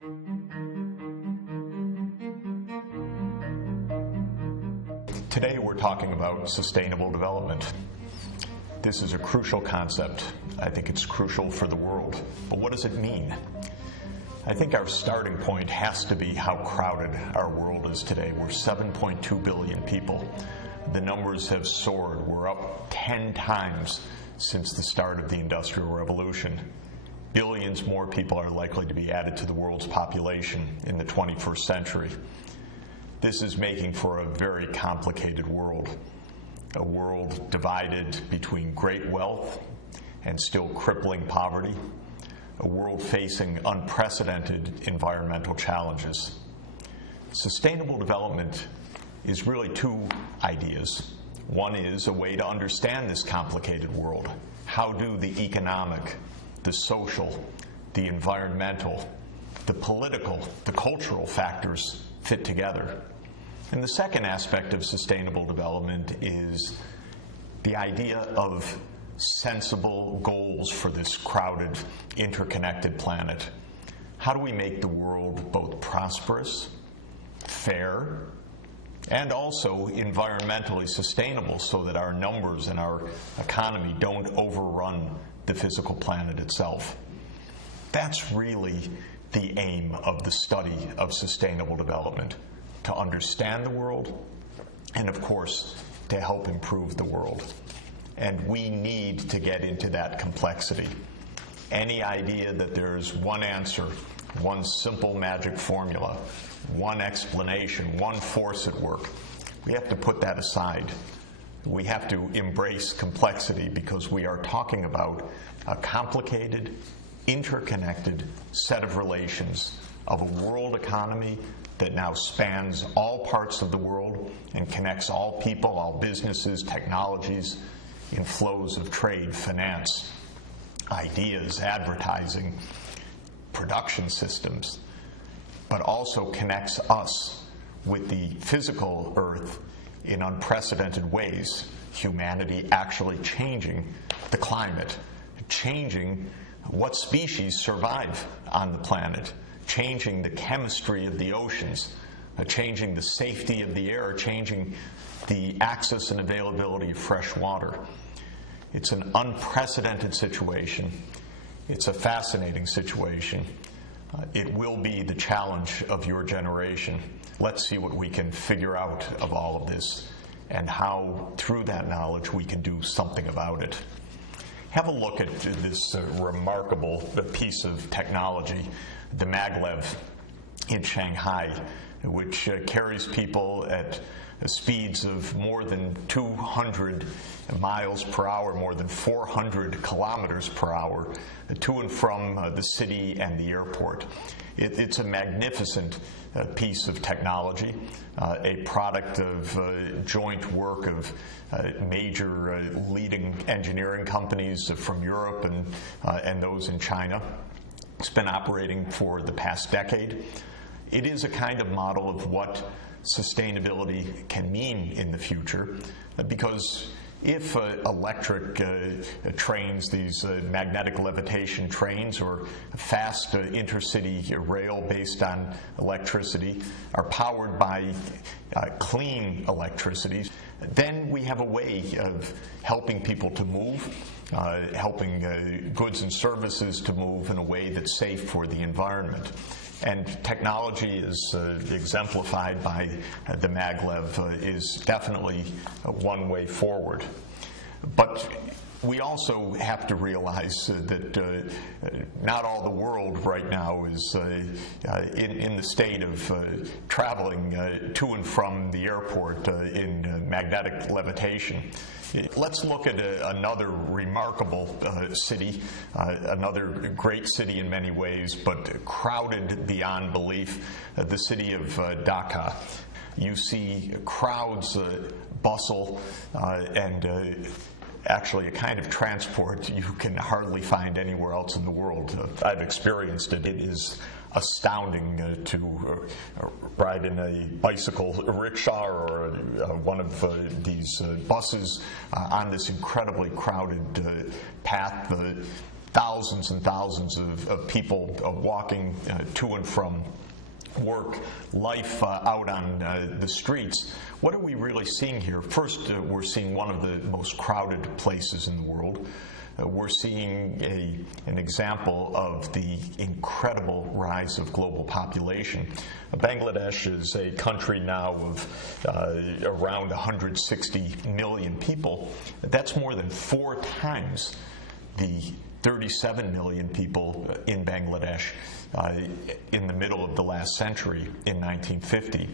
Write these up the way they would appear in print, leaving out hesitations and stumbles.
Today we're talking about sustainable development. This is a crucial concept. I think it's crucial for the world. But what does it mean? I think our starting point has to be how crowded our world is today. We're 7.2 billion people. The numbers have soared. We're up 10 times since the start of the Industrial Revolution. Billions more people are likely to be added to the world's population in the 21st century. This is making for a very complicated world, a world divided between great wealth and still crippling poverty, a world facing unprecedented environmental challenges. Sustainable development is really two ideas. One is a way to understand this complicated world. How do the economic, the social, the environmental, the political, the cultural factors fit together? And the second aspect of sustainable development is the idea of sensible goals for this crowded, interconnected planet. How do we make the world both prosperous, fair, and also environmentally sustainable so that our numbers and our economy don't overrun the physical planet itself? That's really the aim of the study of sustainable development, to understand the world and, of course, to help improve the world. And we need to get into that complexity. Any idea that there's one answer, one simple magic formula, one explanation, one force at work, we have to put that aside. We have to embrace complexity because we are talking about a complicated, interconnected set of relations of a world economy that now spans all parts of the world and connects all people, all businesses, technologies, in flows of trade, finance, ideas, advertising, production systems, but also connects us with the physical earth in unprecedented ways. Humanity actually changing the climate, changing what species survive on the planet, changing the chemistry of the oceans, changing the safety of the air, changing the access and availability of fresh water. It's an unprecedented situation. It's a fascinating situation. It will be the challenge of your generation. Let's see what we can figure out of all of this and how, through that knowledge, we can do something about it. Have a look at this remarkable piece of technology, the maglev in Shanghai, which carries people at speeds of more than 200 miles per hour, more than 400 kilometers per hour, to and from the city and the airport. It's a magnificent piece of technology, a product of joint work of major leading engineering companies from Europe and those in China. It's been operating for the past decade. It is a kind of model of what sustainability can mean in the future, because if electric trains, these magnetic levitation trains, or fast intercity rail based on electricity are powered by clean electricity, then we have a way of helping people to move, helping goods and services to move in a way that's safe for the environment. And technology is exemplified by the maglev is definitely one way forward. But we also have to realize that not all the world right now is in the state of traveling to and from the airport in magnetic levitation. Let's look at another remarkable city, another great city in many ways, but crowded beyond belief, the city of Dhaka. You see crowds bustle and actually a kind of transport you can hardly find anywhere else in the world. I've experienced it. It is astounding to ride in a bicycle rickshaw or one of these buses on this incredibly crowded path. thousands and thousands of people walking to and from work, life out on the streets. What are we really seeing here? First, we're seeing one of the most crowded places in the world. We're seeing an example of the incredible rise of global population. Bangladesh is a country now of around 160 million people. That's more than 4 times the 37 million people in Bangladesh in the middle of the last century in 1950.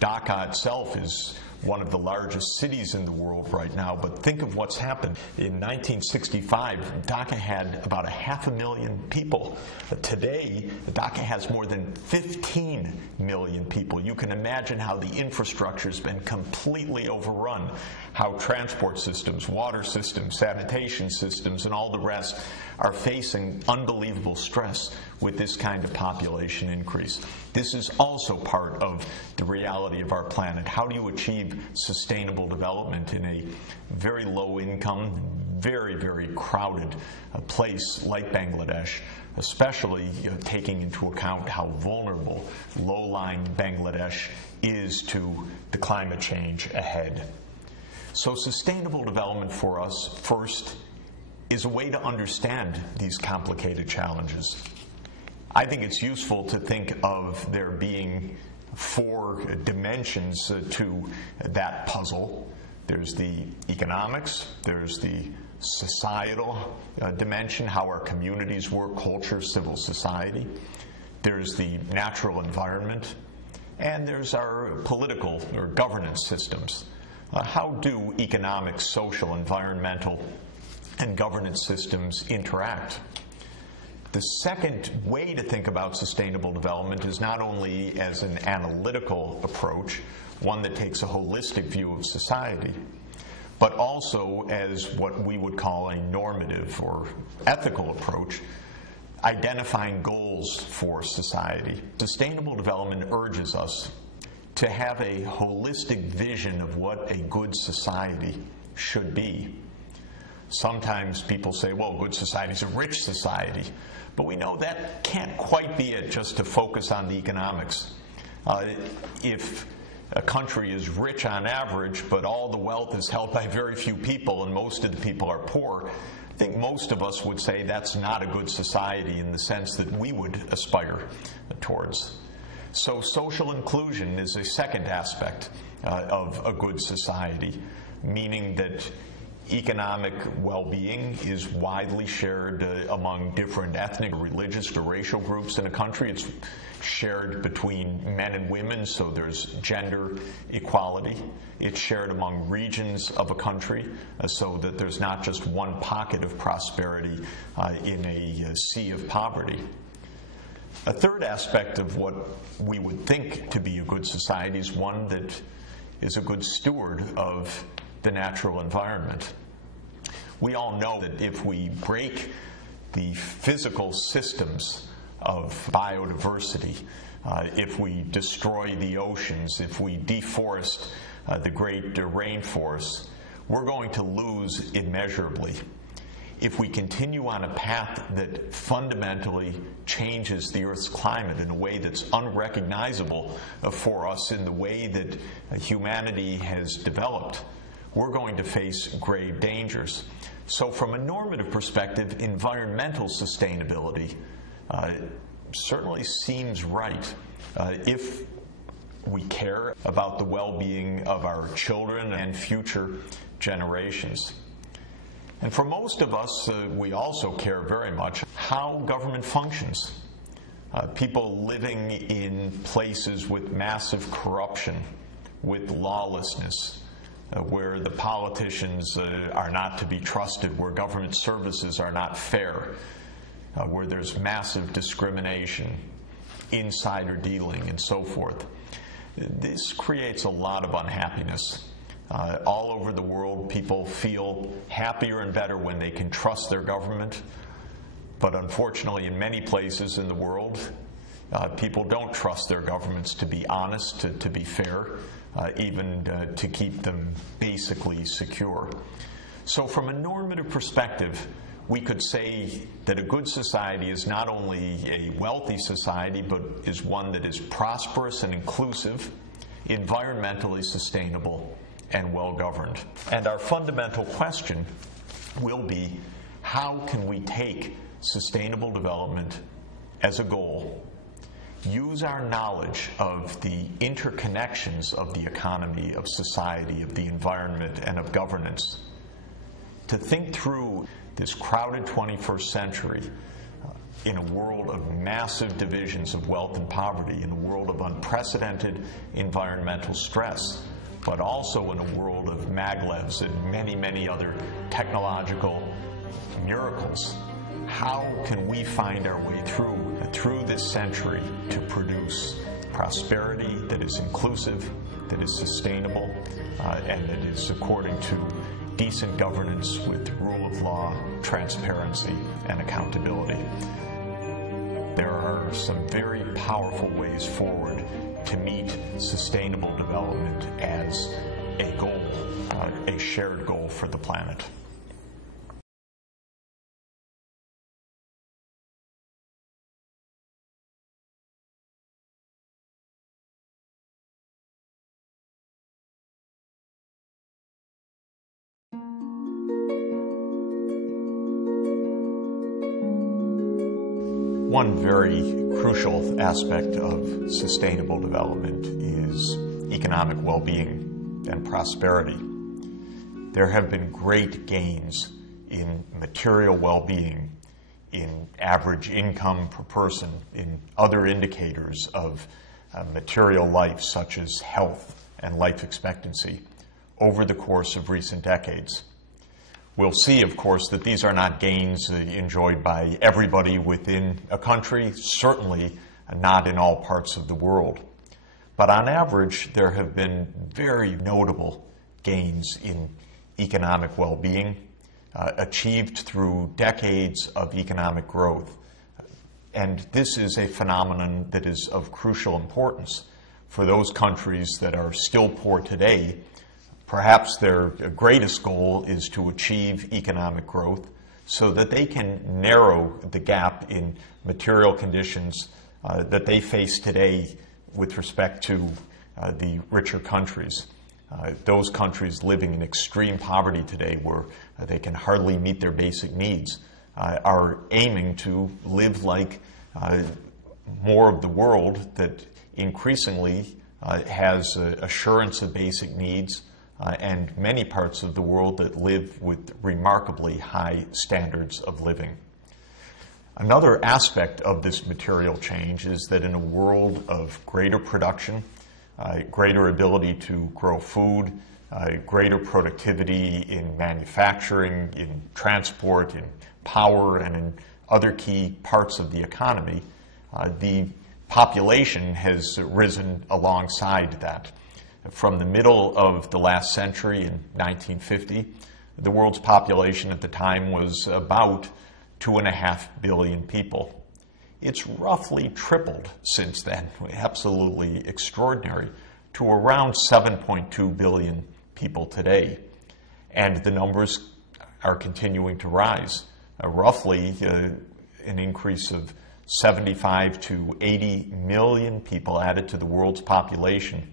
Dhaka itself is one of the largest cities in the world right now, but think of what's happened. In 1965, Dhaka had about 500,000 people. Today, Dhaka has more than 15 million people. You can imagine how the infrastructure has been completely overrun, how transport systems, water systems, sanitation systems, and all the rest are facing unbelievable stress with this kind of population increase. This is also part of the reality of our planet. How do you achieve sustainable development in a very low income, very, very crowded place like Bangladesh, especially taking into account how vulnerable low-lying Bangladesh is to the climate change ahead? So sustainable development for us, first, is a way to understand these complicated challenges. I think it's useful to think of there being 4 dimensions to that puzzle. There's the economics, there's the societal dimension, how our communities work, culture, civil society. There's the natural environment, and there's our political or governance systems. How do economic, social, environmental, and governance systems interact? The second way to think about sustainable development is not only as an analytical approach, one that takes a holistic view of society, but also as what we would call a normative or ethical approach, identifying goals for society. Sustainable development urges us to have a holistic vision of what a good society should be. Sometimes people say, well, good society is a rich society. But we know that can't quite be it just to focus on the economics. If a country is rich on average, but all the wealth is held by very few people and most of the people are poor, I think most of us would say that's not a good society in the sense that we would aspire towards. So social inclusion is a second aspect of a good society, meaning that economic well-being is widely shared among different ethnic, religious, or racial groups in a country. It's shared between men and women, so there's gender equality. It's shared among regions of a country, so that there's not just one pocket of prosperity in a sea of poverty. A third aspect of what we would think to be a good society is one that is a good steward of the natural environment. We all know that if we break the physical systems of biodiversity, if we destroy the oceans, if we deforest the great rainforests, we're going to lose immeasurably. If we continue on a path that fundamentally changes the Earth's climate in a way that's unrecognizable for us in the way that humanity has developed, we're going to face grave dangers. So from a normative perspective, environmental sustainability certainly seems right if we care about the well-being of our children and future generations. And for most of us, we also care very much how government functions. People living in places with massive corruption, with lawlessness, where the politicians are not to be trusted, where government services are not fair, where there's massive discrimination, insider dealing, and so forth. This creates a lot of unhappiness. All over the world, people feel happier and better when they can trust their government. But unfortunately, in many places in the world, people don't trust their governments to be honest, to be fair, even to keep them basically secure. So from a normative perspective, We could say that a good society is not only a wealthy society, but is one that is prosperous and inclusive, environmentally sustainable, and well-governed. And our fundamental question will be, how can we take sustainable development as a goal, use our knowledge of the interconnections of the economy, of society, of the environment, and of governance, to think through this crowded 21st century in a world of massive divisions of wealth and poverty, in a world of unprecedented environmental stress, but also in a world of maglevs and many, many other technological miracles. How can we find our way through this century to produce prosperity that is inclusive, that is sustainable, and that is according to decent governance with rule of law, transparency, and accountability? There are some very powerful ways forward to meet sustainable development as a goal, a shared goal for the planet. One very crucial aspect of sustainable development is economic well-being and prosperity. There have been great gains in material well-being, in average income per person, in other indicators of material life such as health and life expectancy over the course of recent decades. We'll see, of course, that these are not gains enjoyed by everybody within a country, certainly not in all parts of the world. But on average, there have been very notable gains in economic well-being, achieved through decades of economic growth. And this is a phenomenon that is of crucial importance for those countries that are still poor today. Perhaps their greatest goal is to achieve economic growth so that they can narrow the gap in material conditions that they face today with respect to the richer countries. Those countries living in extreme poverty today, where they can hardly meet their basic needs, are aiming to live like more of the world that increasingly has assurance of basic needs, and many parts of the world that live with remarkably high standards of living. Another aspect of this material change is that in a world of greater production, greater ability to grow food, greater productivity in manufacturing, in transport, in power, and in other key parts of the economy, the population has risen alongside that. From the middle of the last century in 1950, the world's population at the time was about 2.5 billion people. It's roughly tripled since then, absolutely extraordinary, to around 7.2 billion people today. And the numbers are continuing to rise, roughly an increase of 75 to 80 million people added to the world's population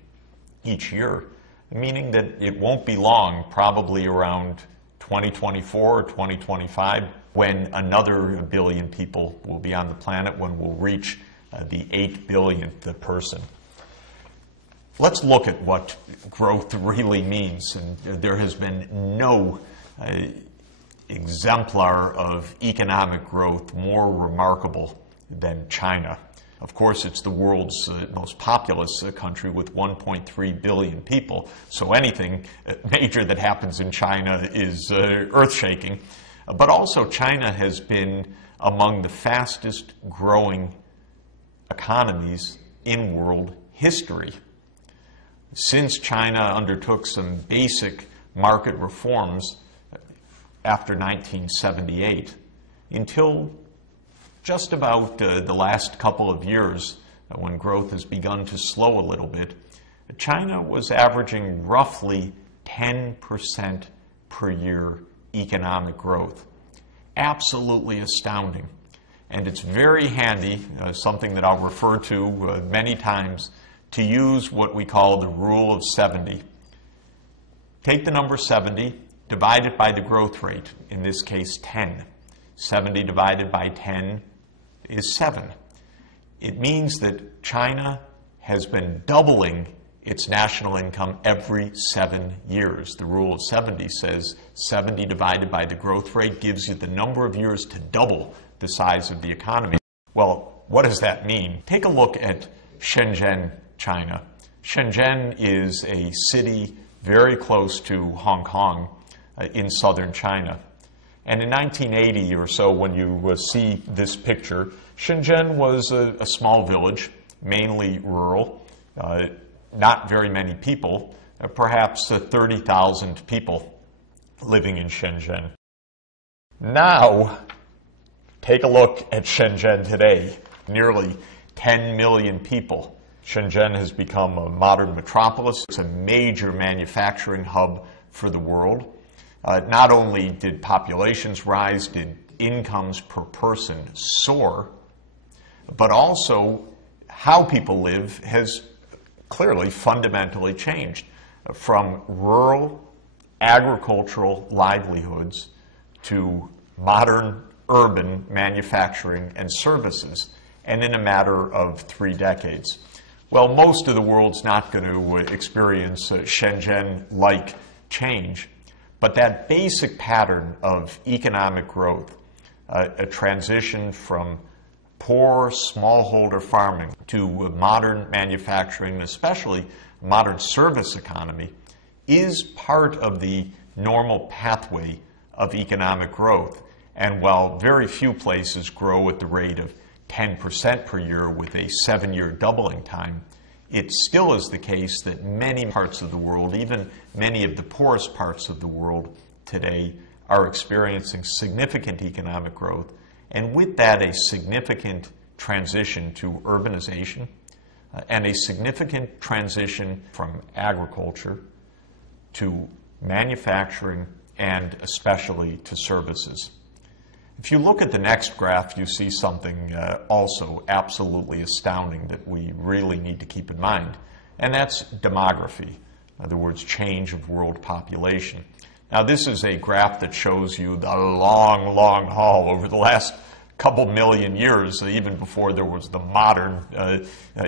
each year, meaning that it won't be long, probably around 2024 or 2025, when another billion people will be on the planet, when we'll reach the 8 billionth person. Let's look at what growth really means. And there has been no exemplar of economic growth more remarkable than China. Of course, it's the world's most populous country with 1.3 billion people, so anything major that happens in China is earth-shaking. But also, China has been among the fastest growing economies in world history. Since China undertook some basic market reforms after 1978, until just about the last couple of years, when growth has begun to slow a little bit, China was averaging roughly 10% per year economic growth. absolutely astounding. And it's very handy, something that I'll refer to many times, to use what we call the rule of 70. Take the number 70, divide it by the growth rate, in this case 10. 70 divided by 10 is 7. It means that China has been doubling its national income every 7 years. The rule of 70 says 70 divided by the growth rate gives you the number of years to double the size of the economy. Well, what does that mean? Take a look at Shenzhen, China. Shenzhen is a city very close to Hong Kong in southern China. And in 1980 or so, when you see this picture, Shenzhen was a small village, mainly rural, not very many people, perhaps 30,000 people living in Shenzhen. Now, take a look at Shenzhen today, nearly 10 million people. Shenzhen has become a modern metropolis. It's a major manufacturing hub for the world. Not only did populations rise, did incomes per person soar, but also how people live has clearly fundamentally changed from rural agricultural livelihoods to modern urban manufacturing and services, and in a matter of 3 decades. Well, most of the world's not going to experience Shenzhen-like change, but that basic pattern of economic growth, a transition from poor smallholder farming to modern manufacturing, especially modern service economy, is part of the normal pathway of economic growth. And while very few places grow at the rate of 10% per year with a 7-year doubling time, it still is the case that many parts of the world, even many of the poorest parts of the world today, are experiencing significant economic growth, and with that a significant transition to urbanization and a significant transition from agriculture to manufacturing and especially to services. If you look at the next graph, you see something also absolutely astounding that we really need to keep in mind, and that's demography. In other words, change of world population. Now, this is a graph that shows you the long, long haul over the last couple million years, even before there was the modern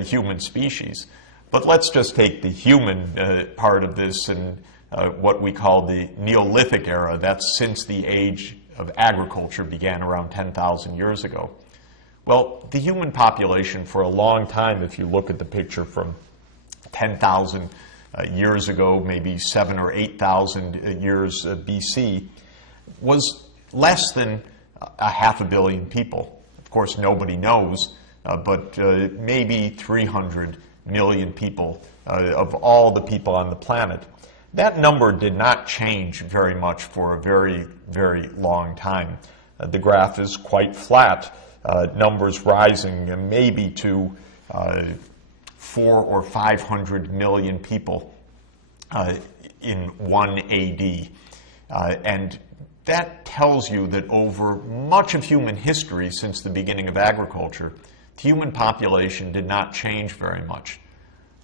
human species. But let's just take the human part of this and what we call the Neolithic era. That's since the age of agriculture began around 10,000 years ago. Well, the human population for a long time, if you look at the picture from 10,000 years ago, maybe 7,000 or 8,000 years BC, was less than 500 million people. Of course, nobody knows, but maybe 300 million people of all the people on the planet. That number did not change very much for a very, very long time. The graph is quite flat, numbers rising maybe to 400 or 500 million people in 1 AD. And that tells you that over much of human history since the beginning of agriculture, the human population did not change very much.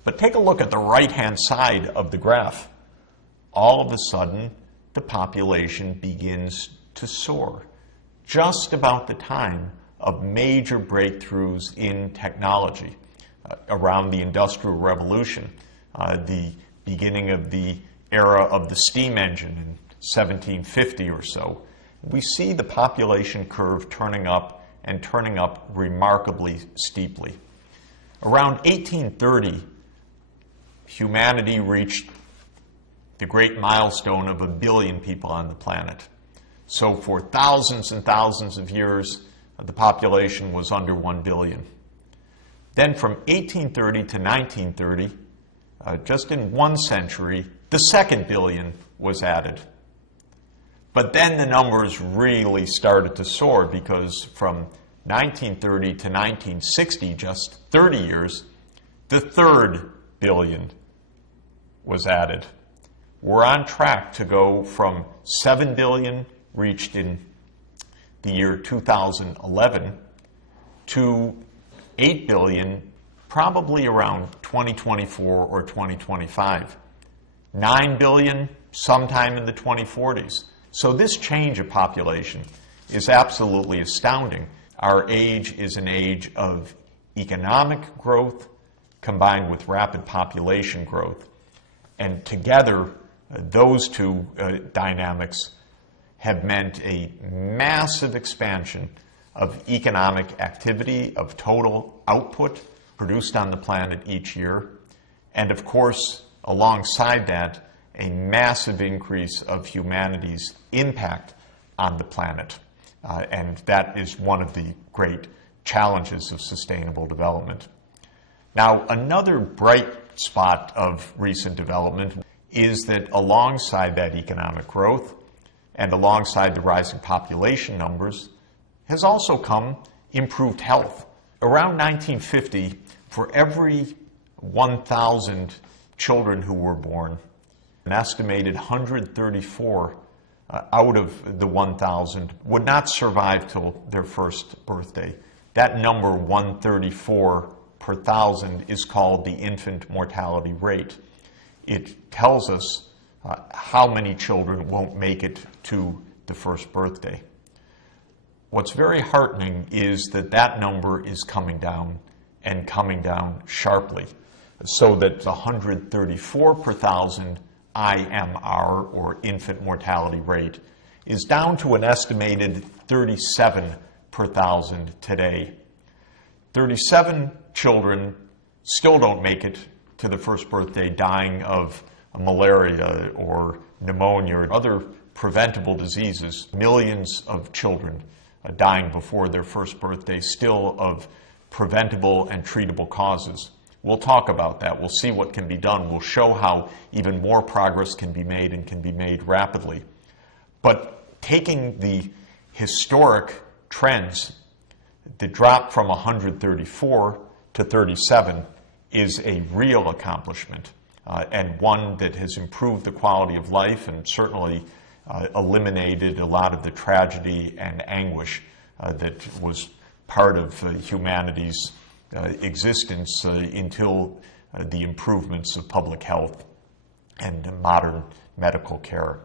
But take a look at the right-hand side of the graph. All of a sudden, the population begins to soar, just about the time of major breakthroughs in technology around the Industrial Revolution, the beginning of the era of the steam engine in 1750 or so. We see the population curve turning up and turning up remarkably steeply. Around 1830, humanity reached the great milestone of 1 billion people on the planet. So for thousands and thousands of years, the population was under 1 billion. Then from 1830 to 1930, just in 1 century, the 2nd billion was added. But then the numbers really started to soar because from 1930 to 1960, just 30 years, the 3rd billion was added. We're on track to go from 7 billion reached in the year 2011 to 8 billion probably around 2024 or 2025. 9 billion sometime in the 2040s. So this change of population is absolutely astounding. Our age is an age of economic growth combined with rapid population growth. And together, those two dynamics have meant a massive expansion of economic activity, of total output produced on the planet each year, and of course, alongside that, a massive increase of humanity's impact on the planet. And that is one of the great challenges of sustainable development. Now, another bright spot of recent development is that alongside that economic growth and alongside the rising population numbers has also come improved health. Around 1950, for every 1,000 children who were born, an estimated 134 out of the 1,000 would not survive till their first birthday. That number, 134 per thousand, is called the infant mortality rate. It tells us how many children won't make it to the first birthday. What's very heartening is that that number is coming down and coming down sharply, so that the 134 per thousand IMR, or infant mortality rate, is down to an estimated 37 per thousand today. 37 children still don't make it to the first birthday dying of malaria or pneumonia or other preventable diseases. Millions of children dying before their first birthday, still of preventable and treatable causes. We'll talk about that. We'll see what can be done. We'll show how even more progress can be made and can be made rapidly. But taking the historic trends, the drop from 134 to 37 is a real accomplishment, and one that has improved the quality of life and certainly eliminated a lot of the tragedy and anguish that was part of humanity's existence until the improvements of public health and modern medical care.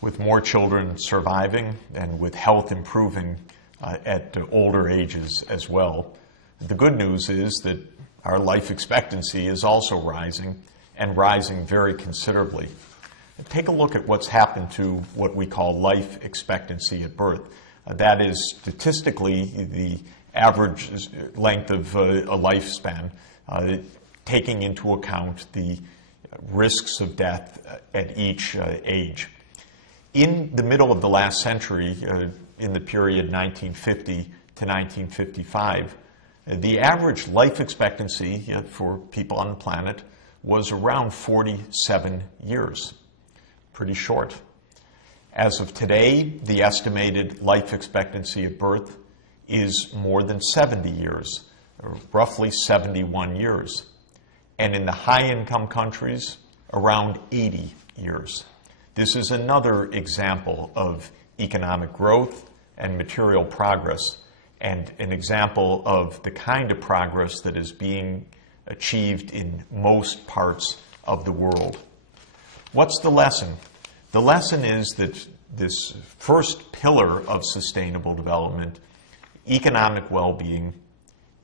With more children surviving and with health improving at older ages as well, the good news is that our life expectancy is also rising, and rising very considerably. Take a look at what's happened to what we call life expectancy at birth. That is statistically the average length of a lifespan, taking into account the risks of death at each age. In the middle of the last century, in the period 1950 to 1955, the average life expectancy for people on the planet was around 47 years. Pretty short. As of today, the estimated life expectancy at birth is more than 70 years, or roughly 71 years. And in the high-income countries, around 80 years. This is another example of economic growth and material progress, and an example of the kind of progress that is being achieved in most parts of the world. What's the lesson? The lesson is that this first pillar of sustainable development, economic well-being,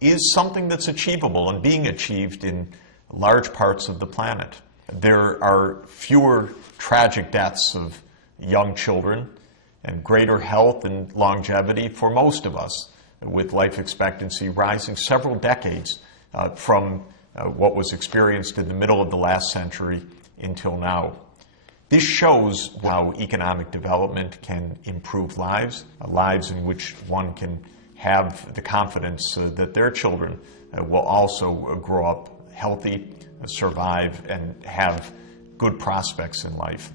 is something that's achievable and being achieved in large parts of the planet. There are fewer tragic deaths of young children and greater health and longevity for most of us, with life expectancy rising several decades from what was experienced in the middle of the last century until now. This shows how economic development can improve lives, lives in which one can have the confidence that their children will also grow up healthy, survive, and have good prospects in life.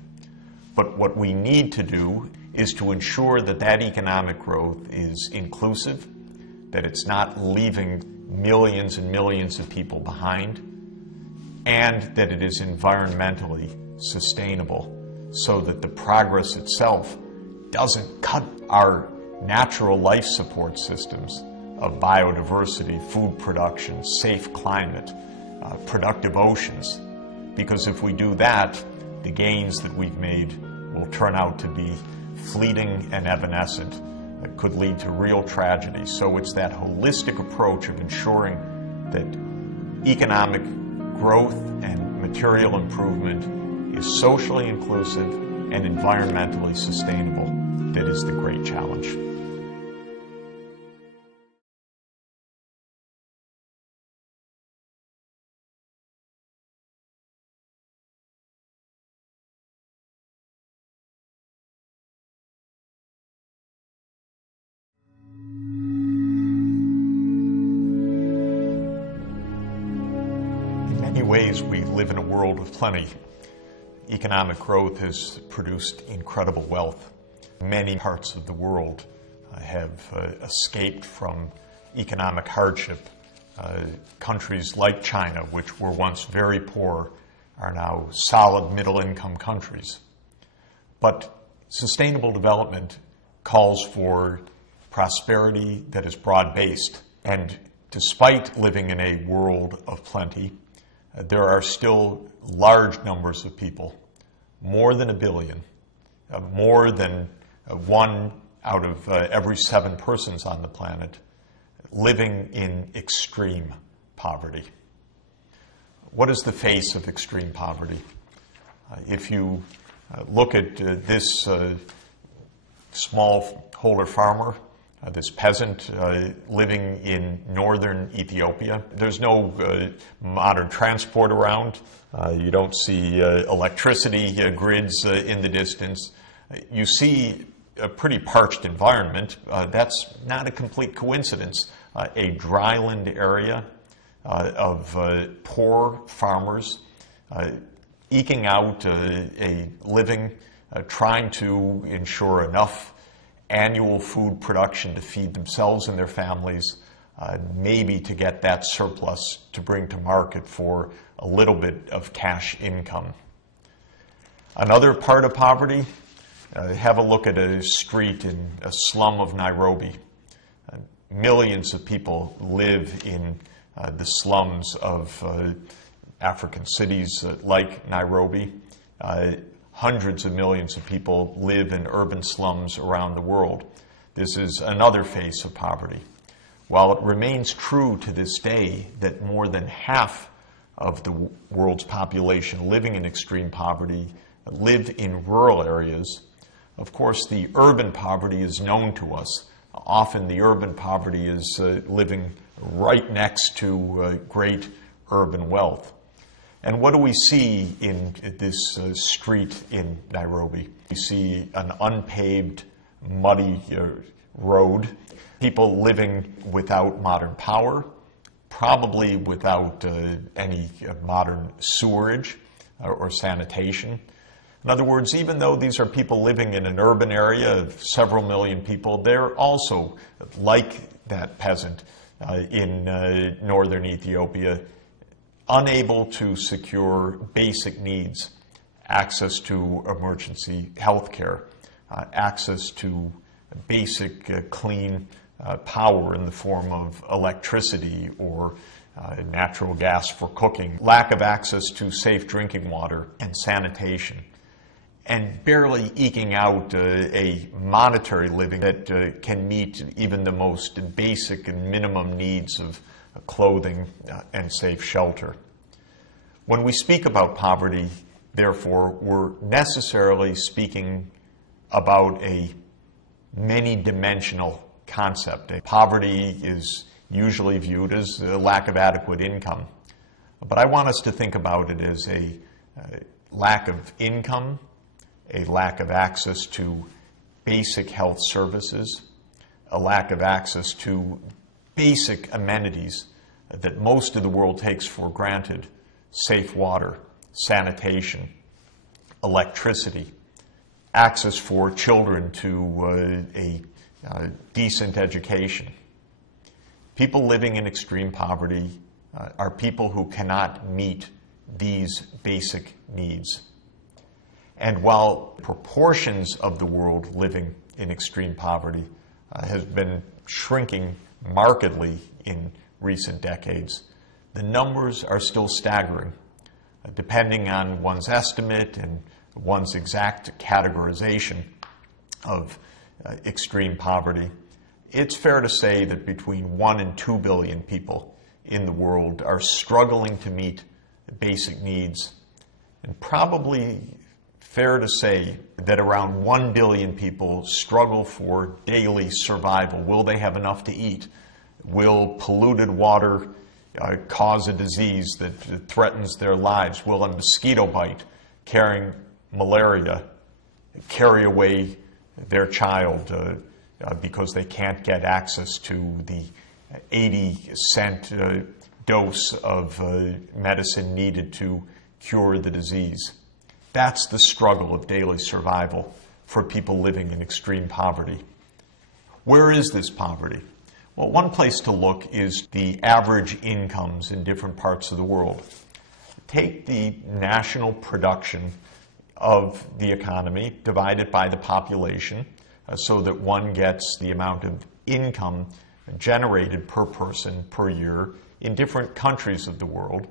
But what we need to do is to ensure that that economic growth is inclusive, that it's not leaving millions and millions of people behind, and that it is environmentally sustainable, so that the progress itself doesn't cut our natural life support systems of biodiversity, food production, safe climate, productive oceans. Because if we do that, the gains that we've made will turn out to be fleeting and evanescent. It could lead to real tragedy. So it's that holistic approach of ensuring that economic growth and material improvement is socially inclusive and environmentally sustainable that is the great challenge. In many ways, we live in a world of plenty. Economic growth has produced incredible wealth. Many parts of the world have escaped from economic hardship. Countries like China, which were once very poor, are now solid middle-income countries. But sustainable development calls for prosperity that is broad-based. And despite living in a world of plenty, there are still large numbers of people, more than 1 billion, more than 1 out of every 7 persons on the planet, living in extreme poverty. What is the face of extreme poverty? If you look at this smallholder farmer, this peasant living in northern Ethiopia. There's no modern transport around. You don't see electricity grids in the distance. You see a pretty parched environment. That's not a complete coincidence. A dryland area of poor farmers eking out a living, trying to ensure enough annual food production to feed themselves and their families, maybe to get that surplus to bring to market for a little bit of cash income. Another part of poverty, have a look at a street in a slum of Nairobi. Millions of people live in the slums of African cities like Nairobi. Hundreds of millions of people live in urban slums around the world. This is another face of poverty. While it remains true to this day that more than half of the world's population living in extreme poverty live in rural areas, of course the urban poverty is known to us. Often the urban poverty is living right next to great urban wealth. And what do we see in this street in Nairobi? We see an unpaved, muddy road, people living without modern power, probably without any modern sewerage or sanitation. In other words, even though these are people living in an urban area of several million people, they're also, like that peasant in northern Ethiopia, unable to secure basic needs, access to emergency health care, access to basic clean power in the form of electricity or natural gas for cooking, lack of access to safe drinking water and sanitation, and barely eking out a monetary living that can meet even the most basic and minimum needs of clothing and safe shelter. When we speak about poverty, therefore, we're necessarily speaking about a many-dimensional concept. Poverty is usually viewed as a lack of adequate income. But I want us to think about it as a lack of income, a lack of access to basic health services, a lack of access to basic amenities that most of the world takes for granted: safe water, sanitation, electricity, access for children to a decent education. People living in extreme poverty are people who cannot meet these basic needs. And while proportions of the world living in extreme poverty has been shrinking markedly in recent decades, the numbers are still staggering. Depending on one's estimate and one's exact categorization of extreme poverty, it's fair to say that between 1 and 2 billion people in the world are struggling to meet basic needs, and probably fair to say that around 1 billion people struggle for daily survival. Will they have enough to eat? Will polluted water cause a disease that threatens their lives? Will a mosquito bite carrying malaria carry away their child because they can't get access to the 80-cent dose of medicine needed to cure the disease? That's the struggle of daily survival for people living in extreme poverty. Where is this poverty? Well, one place to look is the average incomes in different parts of the world. Take the national production of the economy, divide it by the population, so that one gets the amount of income generated per person per year in different countries of the world.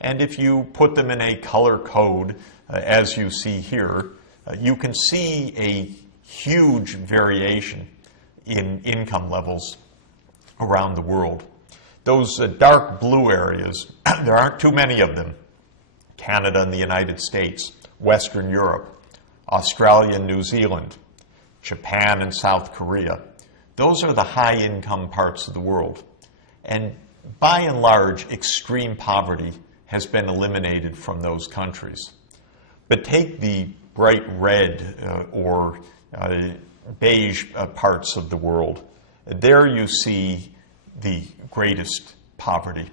And if you put them in a color code, as you see here, you can see a huge variation in income levels around the world. Those dark blue areas, there aren't too many of them. Canada and the United States, Western Europe, Australia and New Zealand, Japan and South Korea. Those are the high income parts of the world. And by and large, extreme poverty has been eliminated from those countries. But take the bright red or beige parts of the world. There you see the greatest poverty.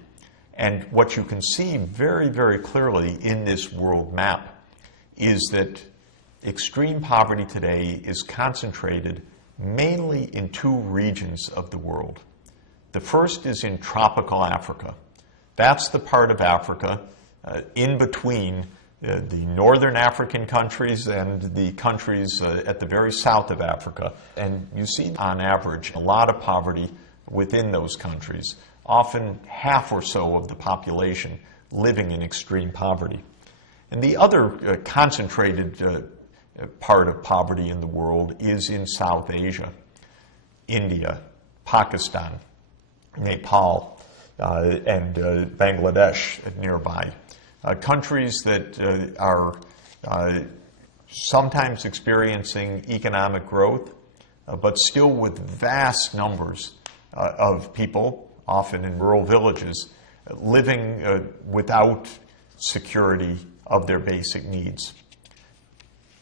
And what you can see very, very clearly in this world map is that extreme poverty today is concentrated mainly in 2 regions of the world. The first is in tropical Africa. That's the part of Africa in between the northern African countries and the countries at the very south of Africa. And you see, on average, a lot of poverty within those countries, often half or so of the population living in extreme poverty. And the other concentrated part of poverty in the world is in South Asia, India, Pakistan, Nepal, and Bangladesh nearby. Countries that are sometimes experiencing economic growth, but still with vast numbers of people, often in rural villages, living without security of their basic needs.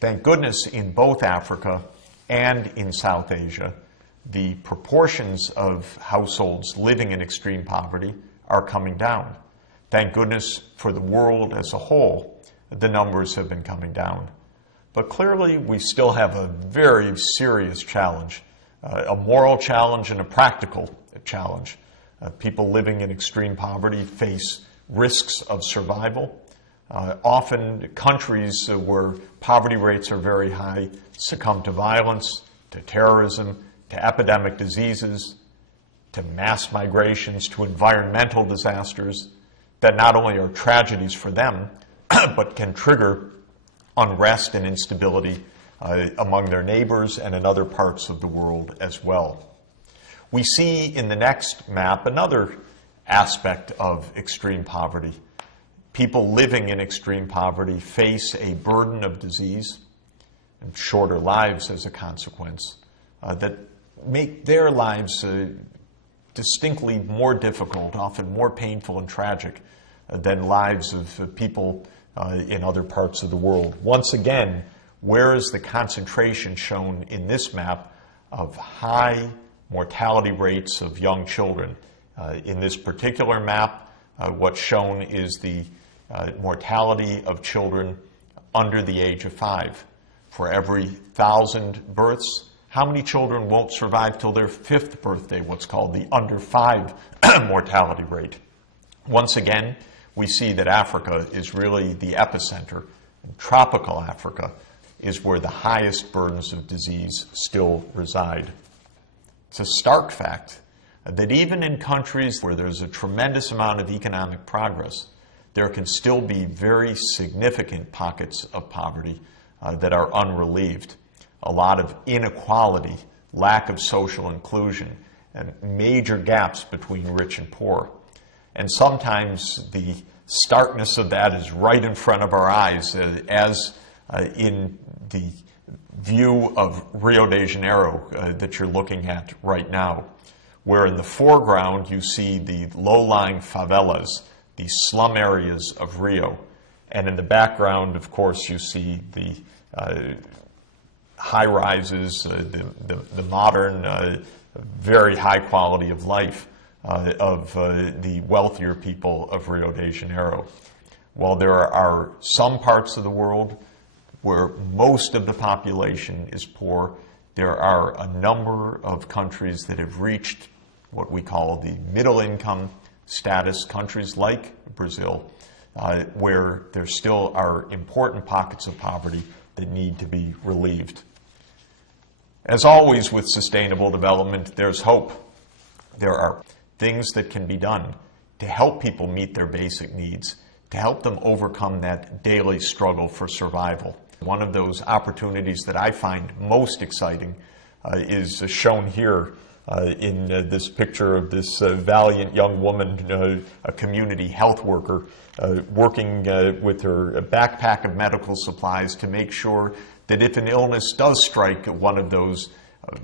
Thank goodness in both Africa and in South Asia, the proportions of households living in extreme poverty are coming down. Thank goodness for the world as a whole, the numbers have been coming down. But clearly, we still have a very serious challenge, a moral challenge and a practical challenge. People living in extreme poverty face risks of survival. Often countries where poverty rates are very high succumb to violence, to terrorism, to epidemic diseases, to mass migrations, to environmental disasters that not only are tragedies for them, but can trigger unrest and instability among their neighbors and in other parts of the world as well. We see in the next map another aspect of extreme poverty. People living in extreme poverty face a burden of disease and shorter lives as a consequence that make their lives distinctly more difficult, often more painful and tragic than lives of people in other parts of the world. Once again, where is the concentration shown in this map of high mortality rates of young children? In this particular map, what's shown is the mortality of children under the age of 5. For every 1,000 births, how many children won't survive till their 5th birthday, what's called the under 5 mortality rate? Once again, we see that Africa is really the epicenter. Tropical Africa is where the highest burdens of disease still reside. It's a stark fact that even in countries where there's a tremendous amount of economic progress, there can still be very significant pockets of poverty that are unrelieved. A lot of inequality, lack of social inclusion, and major gaps between rich and poor. And sometimes the starkness of that is right in front of our eyes, as in the view of Rio de Janeiro that you're looking at right now, where in the foreground you see the low-lying favelas, the slum areas of Rio, and in the background, of course, you see the high-rises, the modern, very high quality of life of the wealthier people of Rio de Janeiro. While there are some parts of the world where most of the population is poor, there are a number of countries that have reached what we call the middle income status, countries like Brazil, where there still are important pockets of poverty that need to be relieved. As always with sustainable development, there's hope. There are things that can be done to help people meet their basic needs, to help them overcome that daily struggle for survival. One of those opportunities that I find most exciting is shown here in this picture of this valiant young woman, a community health worker, working with her backpack of medical supplies to make sure that if an illness does strike one of those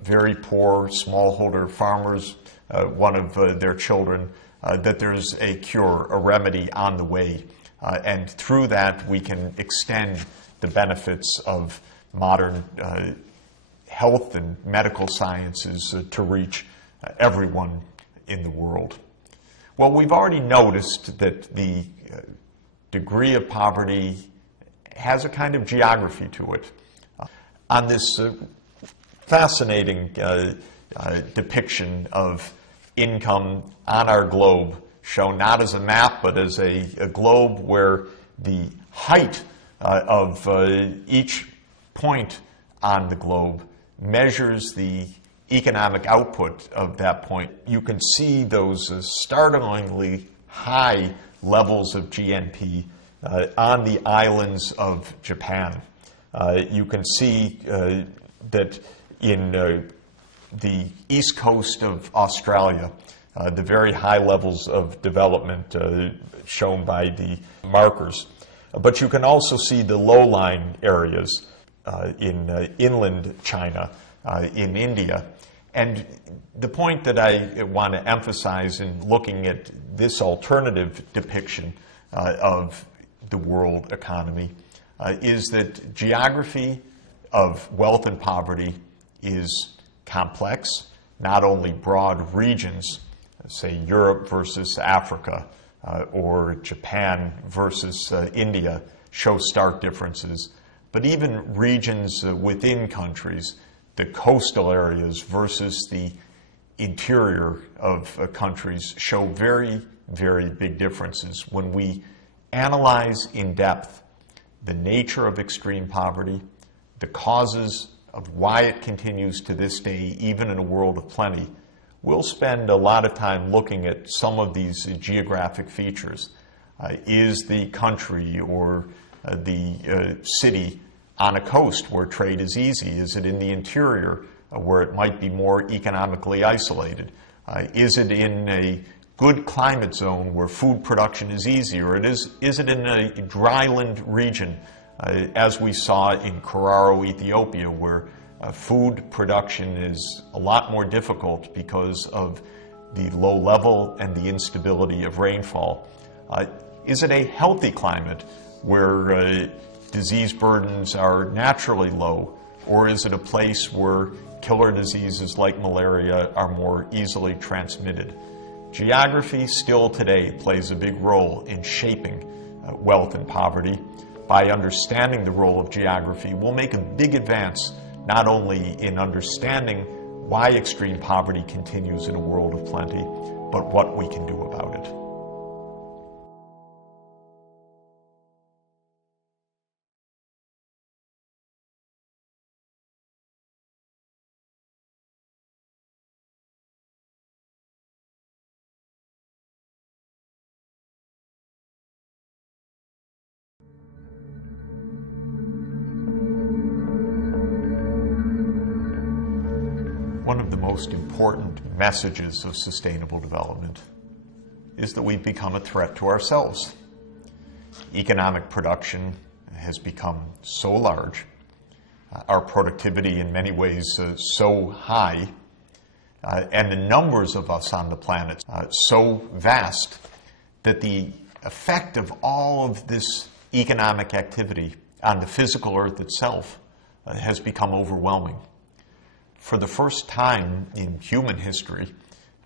very poor smallholder farmers, one of their children, that there's a cure, a remedy on the way. And through that, we can extend the benefits of modern health and medical sciences to reach everyone in the world. Well, we've already noticed that the degree of poverty has a kind of geography to it. On this fascinating depiction of income on our globe, shown not as a map, but as a globe where the height of each point on the globe measures the economic output of that point. You can see those startlingly high levels of GNP on the islands of Japan. You can see that in the east coast of Australia, the very high levels of development shown by the markers. But you can also see the low-lying areas in inland China, in India. And the point that I want to emphasize in looking at this alternative depiction of the world economy is that geography of wealth and poverty is complex, not only broad regions, say Europe versus Africa, or Japan versus India, show stark differences, but even regions within countries, the coastal areas versus the interior of countries, show very, very big differences. When we analyze in depth the nature of extreme poverty, the causes of why it continues to this day, even in a world of plenty, we'll spend a lot of time looking at some of these geographic features. Is the country or the city on a coast where trade is easy? Is it in the interior where it might be more economically isolated? Is it in a good climate zone where food production is easy? Or is it in a dryland region, as we saw in Koraro, Ethiopia, where food production is a lot more difficult because of the low level and the instability of rainfall? Is it a healthy climate where disease burdens are naturally low? Or is it a place where killer diseases like malaria are more easily transmitted? Geography still today plays a big role in shaping wealth and poverty. By understanding the role of geography, we'll make a big advance not only in understanding why extreme poverty continues in a world of plenty, but what we can do about it. One of the most important messages of sustainable development is that we've become a threat to ourselves. Economic production has become so large, our productivity in many ways so high, and the numbers of us on the planet so vast that the effect of all of this economic activity on the physical earth itself has become overwhelming. For the first time in human history,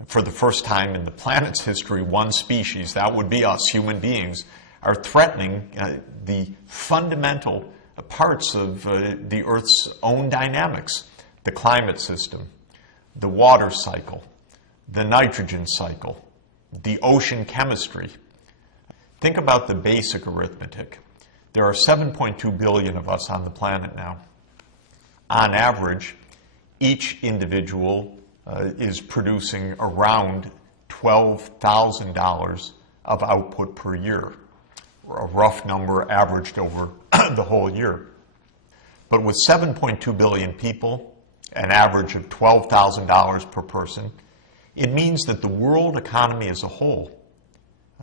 for the first time in the planet's history, one species, that would be us, human beings, are threatening the fundamental parts of the Earth's own dynamics, the climate system, the water cycle, the nitrogen cycle, the ocean chemistry. Think about the basic arithmetic. There are 7.2 billion of us on the planet now. On average, each individual is producing around $12,000 of output per year, a rough number averaged over the whole year. But with 7.2 billion people, an average of $12,000 per person, it means that the world economy as a whole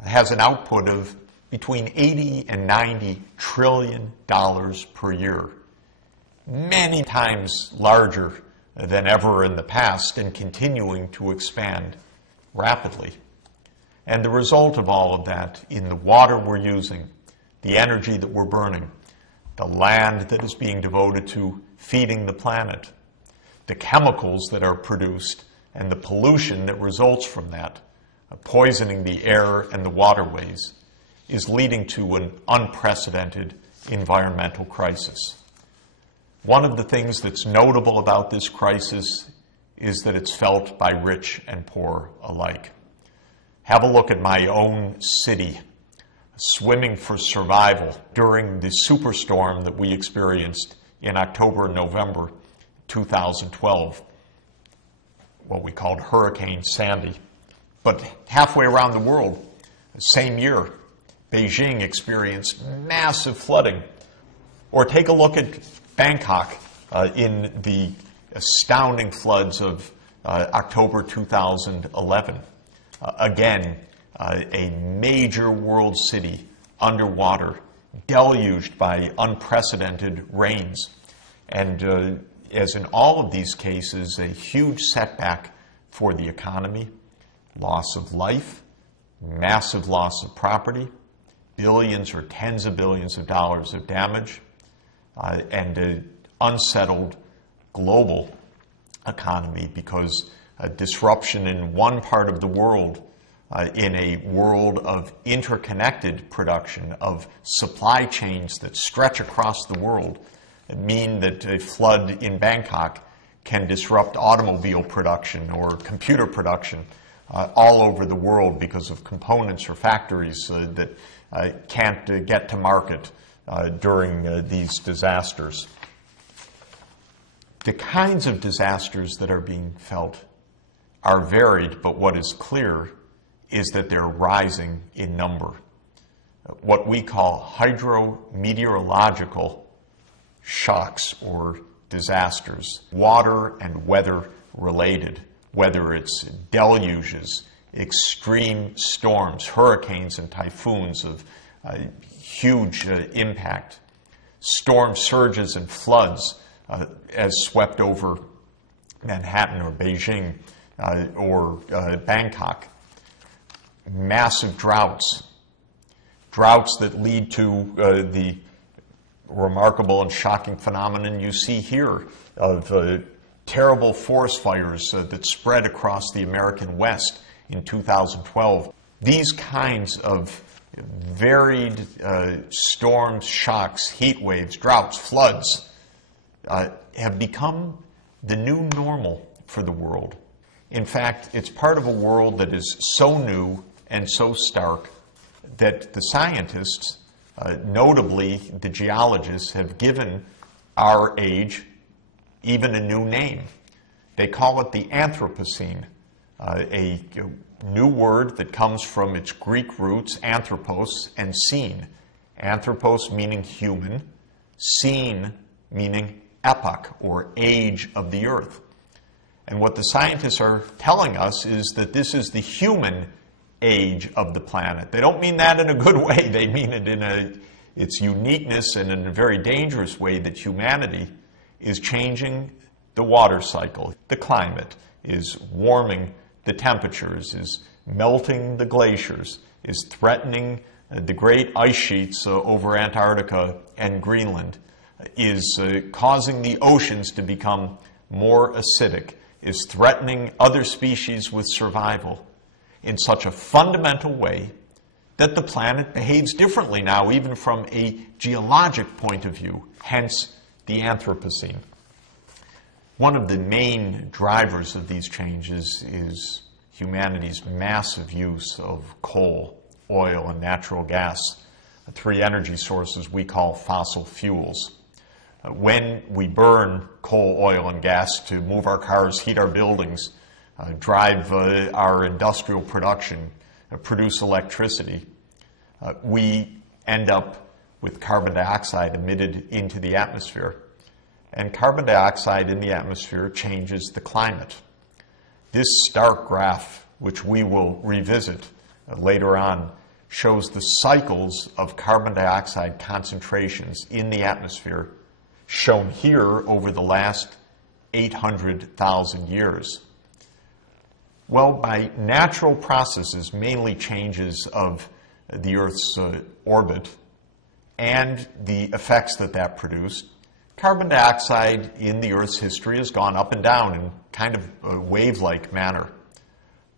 has an output of between 80 and 90 trillion dollars per year, many times larger than ever in the past and continuing to expand rapidly. And the result of all of that in the water we're using, the energy that we're burning, the land that is being devoted to feeding the planet, the chemicals that are produced, and the pollution that results from that, poisoning the air and the waterways, is leading to an unprecedented environmental crisis. One of the things that's notable about this crisis is that it's felt by rich and poor alike. Have a look at my own city, swimming for survival during the superstorm that we experienced in October and November 2012, what we called Hurricane Sandy. But halfway around the world, the same year, Beijing experienced massive flooding. Or take a look at Bangkok in the astounding floods of October 2011. Again, a major world city underwater, deluged by unprecedented rains. And as in all of these cases, a huge setback for the economy, loss of life, massive loss of property, billions or tens of billions of dollars of damage, and an unsettled global economy because a disruption in one part of the world, in a world of interconnected production, of supply chains that stretch across the world, mean that a flood in Bangkok can disrupt automobile production or computer production all over the world because of components or factories that can't get to market during these disasters. The kinds of disasters that are being felt are varied, but what is clear is that they're rising in number. What we call hydrometeorological shocks or disasters, water and weather related, whether it's deluges, extreme storms, hurricanes and typhoons of huge impact, storm surges and floods as swept over Manhattan or Beijing or Bangkok, massive droughts that lead to the remarkable and shocking phenomenon you see here of terrible forest fires that spread across the American West in 2012. These kinds of varied storms, shocks, heat waves, droughts, floods have become the new normal for the world. In fact, it's part of a world that is so new and so stark that the scientists, notably the geologists, have given our age even a new name. They call it the Anthropocene, a new word that comes from its Greek roots, anthropos and scene. Anthropos meaning human, scene meaning epoch or age of the earth. And what the scientists are telling us is that this is the human age of the planet. They don't mean that in a good way. They mean it in its uniqueness and in a very dangerous way, that humanity is changing the water cycle. The climate is warming the temperatures, is melting the glaciers, is threatening the great ice sheets over Antarctica and Greenland, is causing the oceans to become more acidic, is threatening other species with survival in such a fundamental way that the planet behaves differently now, even from a geologic point of view, hence the Anthropocene. One of the main drivers of these changes is humanity's massive use of coal, oil, and natural gas, three energy sources we call fossil fuels. When we burn coal, oil, and gas to move our cars, heat our buildings, drive our industrial production, produce electricity, we end up with carbon dioxide emitted into the atmosphere. And carbon dioxide in the atmosphere changes the climate. This stark graph, which we will revisit later on, shows the cycles of carbon dioxide concentrations in the atmosphere, shown here over the last 800,000 years. Well, by natural processes, mainly changes of the Earth's orbit and the effects that produced, carbon dioxide in the Earth's history has gone up and down in kind of a wave-like manner.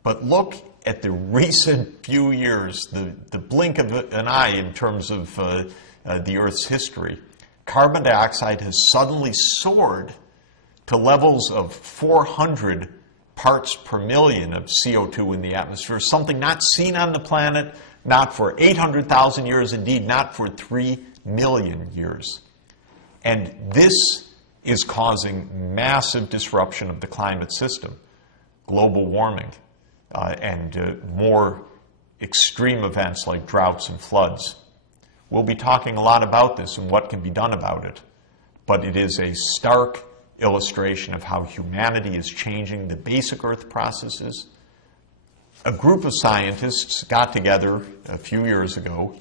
But look at the recent few years, the blink of an eye in terms of the Earth's history. Carbon dioxide has suddenly soared to levels of 400 parts per million of CO2 in the atmosphere, something not seen on the planet, not for 800,000 years, indeed not for 3 million years. And this is causing massive disruption of the climate system, global warming, and more extreme events like droughts and floods. We'll be talking a lot about this and what can be done about it, but it is a stark illustration of how humanity is changing the basic Earth processes. A group of scientists got together a few years ago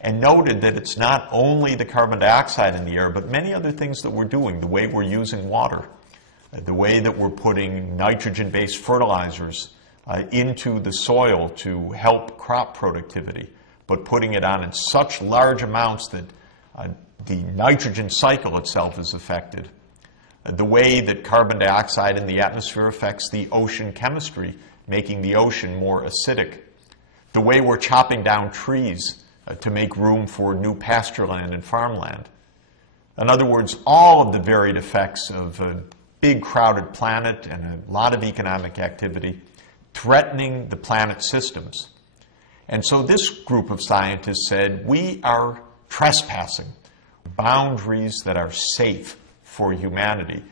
and noted that it's not only the carbon dioxide in the air, but many other things that we're doing, the way we're using water, the way that we're putting nitrogen-based fertilizers into the soil to help crop productivity, but putting it on in such large amounts that the nitrogen cycle itself is affected. The way that carbon dioxide in the atmosphere affects the ocean chemistry, making the ocean more acidic. The way we're chopping down trees to make room for new pasture land and farmland. In other words, all of the varied effects of a big crowded planet and a lot of economic activity threatening the planet's systems. And so this group of scientists said, we are trespassing boundaries that are safe for humanity.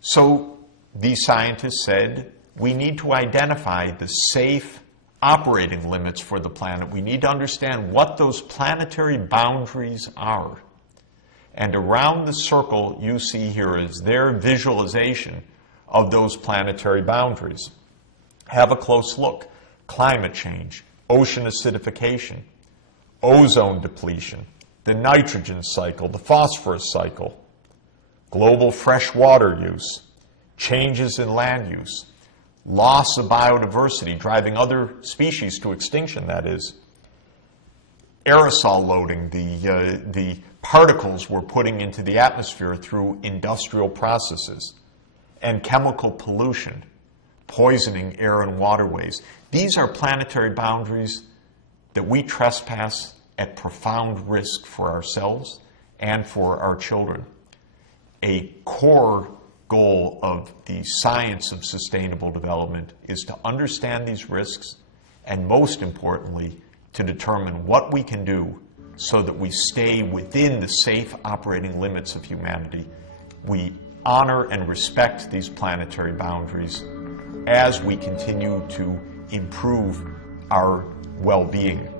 So these scientists said, we need to identify the safe operating limits for the planet. We need to understand what those planetary boundaries are. And around the circle you see here is their visualization of those planetary boundaries. Have a close look. Climate change, ocean acidification, ozone depletion, the nitrogen cycle, the phosphorus cycle, global fresh water use, changes in land use, loss of biodiversity, driving other species to extinction, that is, aerosol loading, the particles we're putting into the atmosphere through industrial processes, and chemical pollution, poisoning air and waterways. These are planetary boundaries that we trespass at profound risk for ourselves and for our children. A core goal of the science of sustainable development is to understand these risks and, most importantly, to determine what we can do so that we stay within the safe operating limits of humanity. We honor and respect these planetary boundaries as we continue to improve our well-being.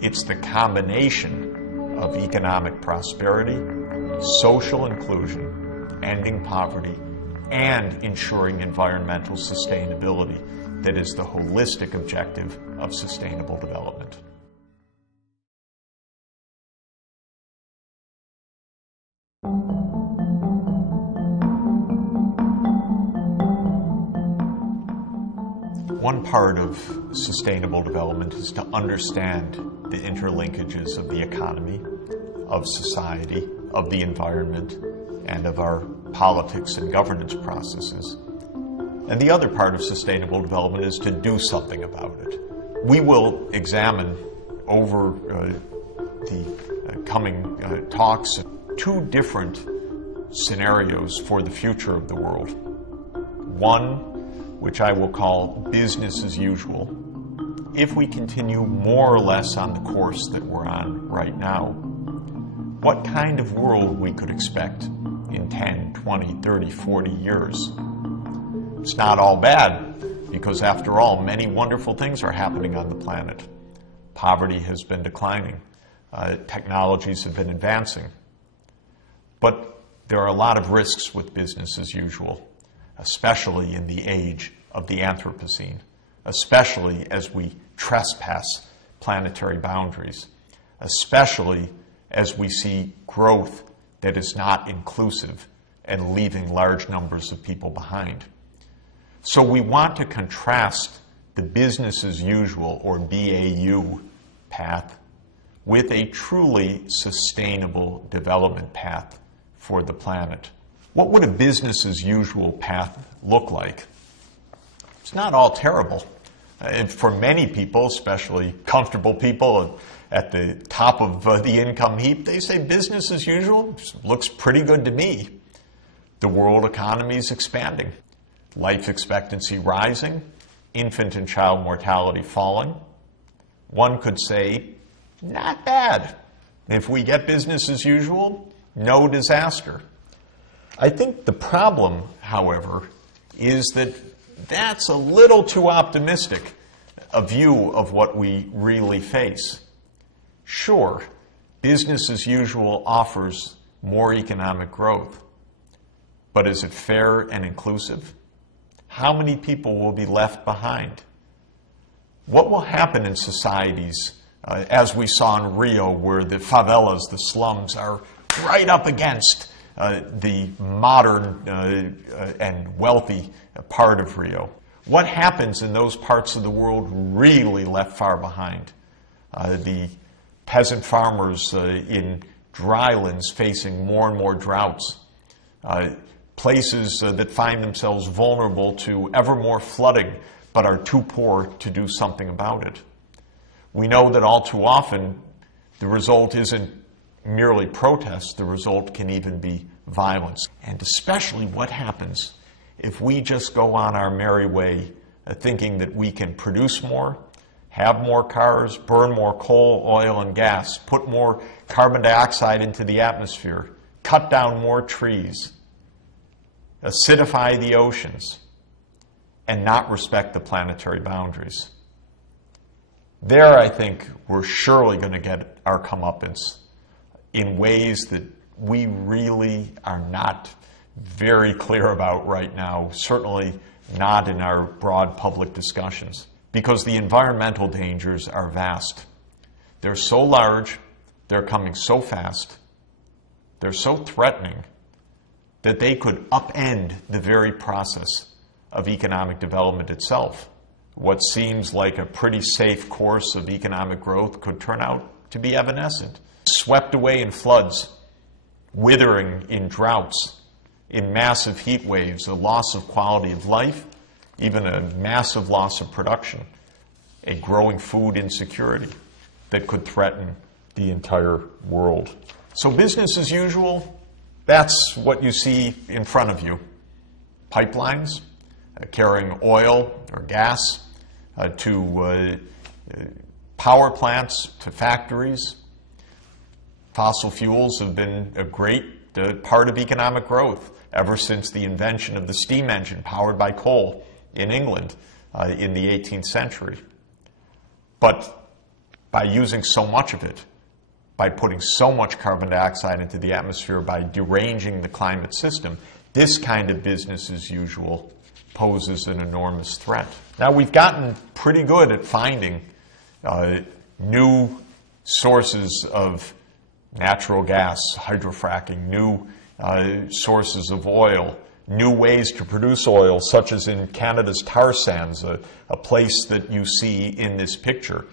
It's the combination of economic prosperity, social inclusion, ending poverty, and ensuring environmental sustainability that is the holistic objective of sustainable development. One part of sustainable development is to understand the interlinkages of the economy, of society, of the environment, and of our politics and governance processes. And the other part of sustainable development is to do something about it. We will examine over the coming talks two different scenarios for the future of the world. One, which I will call business as usual, if we continue more or less on the course that we're on right now. What kind of world we could expect in 10, 20, 30, 40 years. It's not all bad, because after all, many wonderful things are happening on the planet. Poverty has been declining. Technologies have been advancing. But there are a lot of risks with business as usual, especially in the age of the Anthropocene, especially as we trespass planetary boundaries, especially as we see growth that is not inclusive and leaving large numbers of people behind. So we want to contrast the business as usual, or BAU, path with a truly sustainable development path for the planet. What would a business as usual path look like? It's not all terrible. And for many people, especially comfortable people at the top of the income heap, they say business as usual looks pretty good to me. The world economy is expanding, life expectancy rising, infant and child mortality falling. One could say, not bad. If we get business as usual, no disaster. I think the problem, however, is that that's a little too optimistic a view of what we really face. Sure, business as usual offers more economic growth, but is it fair and inclusive? How many people will be left behind? What will happen in societies, as we saw in Rio, where the favelas, the slums, are right up against the modern and wealthy part of Rio? What happens in those parts of the world really left far behind? The peasant farmers in drylands facing more and more droughts, places that find themselves vulnerable to ever more flooding but are too poor to do something about it. We know that all too often the result isn't merely protest, the result can even be violence. And especially what happens if we just go on our merry way thinking that we can produce more, have more cars, burn more coal, oil, and gas, put more carbon dioxide into the atmosphere, cut down more trees, acidify the oceans, and not respect the planetary boundaries. There, I think, we're surely going to get our comeuppance in ways that we really are not very clear about right now, certainly not in our broad public discussions, because the environmental dangers are vast. They're so large, they're coming so fast, they're so threatening that they could upend the very process of economic development itself. What seems like a pretty safe course of economic growth could turn out to be evanescent, swept away in floods, withering in droughts, in massive heat waves, a loss of quality of life, even a massive loss of production, a growing food insecurity that could threaten the entire world. So business as usual, that's what you see in front of you. Pipelines carrying oil or gas to power plants, to factories. Fossil fuels have been a great part of economic growth ever since the invention of the steam engine powered by coal in England in the 18th century. But by using so much of it, by putting so much carbon dioxide into the atmosphere, by deranging the climate system, this kind of business as usual poses an enormous threat. Now, we've gotten pretty good at finding new sources of natural gas, hydrofracking, new sources of oil, new ways to produce oil, such as in Canada's tar sands, a place that you see in this picture,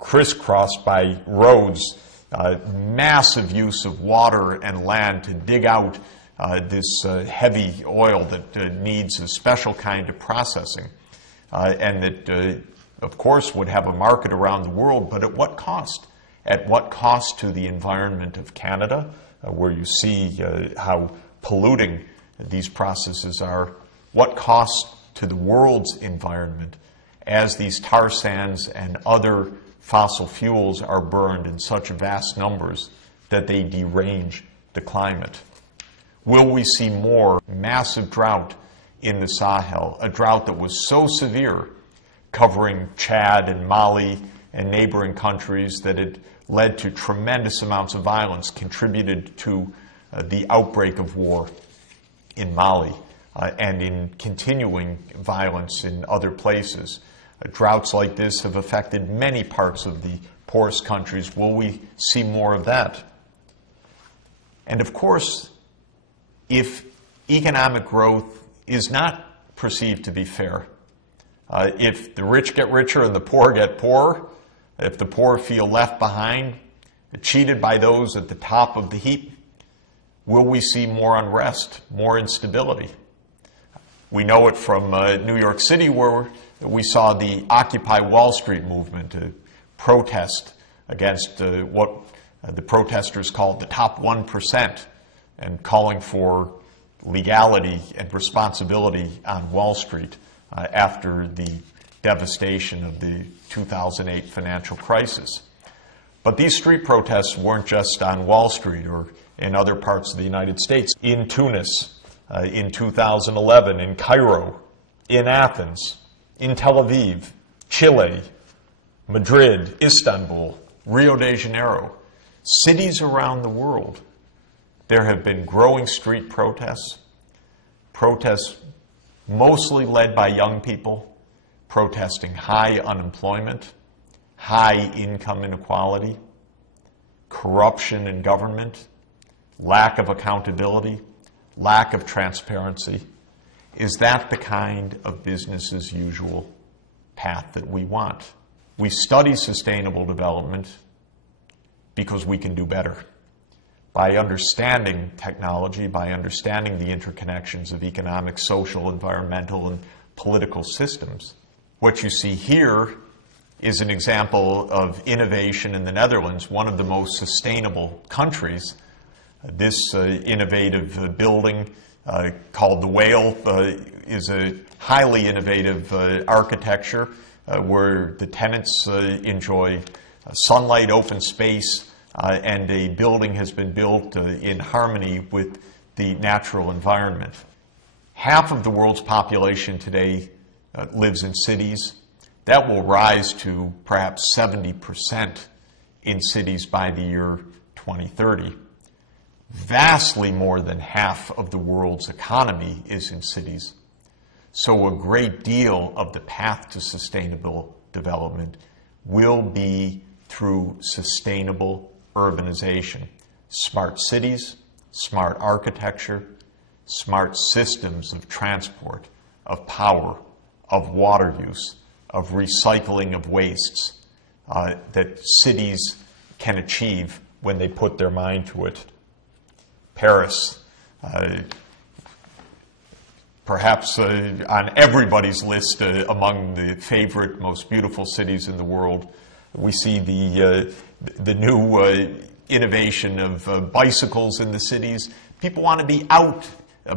crisscrossed by roads, massive use of water and land to dig out this heavy oil that needs a special kind of processing, and that, of course, would have a market around the world, but at what cost? At what cost to the environment of Canada, where you see how polluting these processes are? What cost to the world's environment as these tar sands and other fossil fuels are burned in such vast numbers that they derange the climate? Will we see more massive drought in the Sahel, a drought that was so severe, covering Chad and Mali and neighboring countries, that it led to tremendous amounts of violence, contributed to the outbreak of war in Mali and in continuing violence in other places? Droughts like this have affected many parts of the poorest countries. Will we see more of that? And of course, if economic growth is not perceived to be fair, if the rich get richer and the poor get poorer, if the poor feel left behind, cheated by those at the top of the heap, will we see more unrest, more instability? We know it from New York City, where we saw the Occupy Wall Street movement, to protest against what the protesters called the top 1%, and calling for legality and responsibility on Wall Street after the devastation of the 2008 financial crisis. But these street protests weren't just on Wall Street or in other parts of the United States. In Tunis, in 2011, in Cairo, in Athens, in Tel Aviv, Chile, Madrid, Istanbul, Rio de Janeiro, cities around the world, there have been growing street protests, protests mostly led by young people, protesting high unemployment, high income inequality, corruption in government, lack of accountability, lack of transparency. Is that the kind of business as usual path that we want? We study sustainable development because we can do better. By understanding technology, by understanding the interconnections of economic, social, environmental, and political systems. What you see here is an example of innovation in the Netherlands, one of the most sustainable countries. This innovative building called the Whale is a highly innovative architecture where the tenants enjoy sunlight, open space, and a building has been built in harmony with the natural environment. Half of the world's population today lives in cities. That will rise to perhaps 70% in cities by the year 2030. Vastly more than half of the world's economy is in cities. So a great deal of the path to sustainable development will be through sustainable urbanization. Smart cities, smart architecture, smart systems of transport, of power, of water use, of recycling of wastes that cities can achieve when they put their mind to it. Paris, perhaps on everybody's list among the favorite, most beautiful cities in the world. We see the new innovation of bicycles in the cities. People want to be out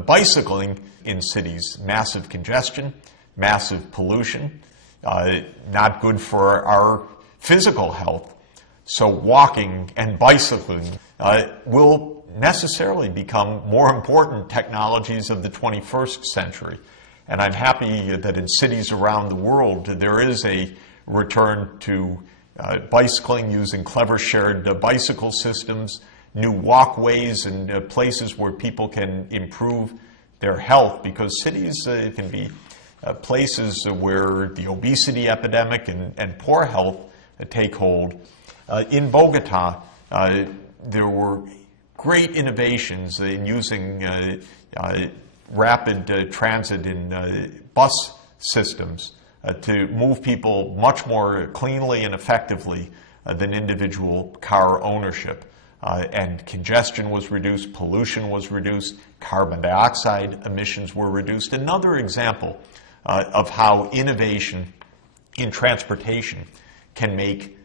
bicycling in cities. Massive congestion, massive pollution, not good for our physical health. So walking and bicycling will necessarily become more important technologies of the 21st century. And I'm happy that in cities around the world there is a return to bicycling using clever shared bicycle systems, new walkways and places where people can improve their health, because cities can be places where the obesity epidemic and poor health take hold. In Bogota, there were great innovations in using rapid transit in bus systems to move people much more cleanly and effectively than individual car ownership. And congestion was reduced, pollution was reduced, carbon dioxide emissions were reduced. Another example of how innovation in transportation can make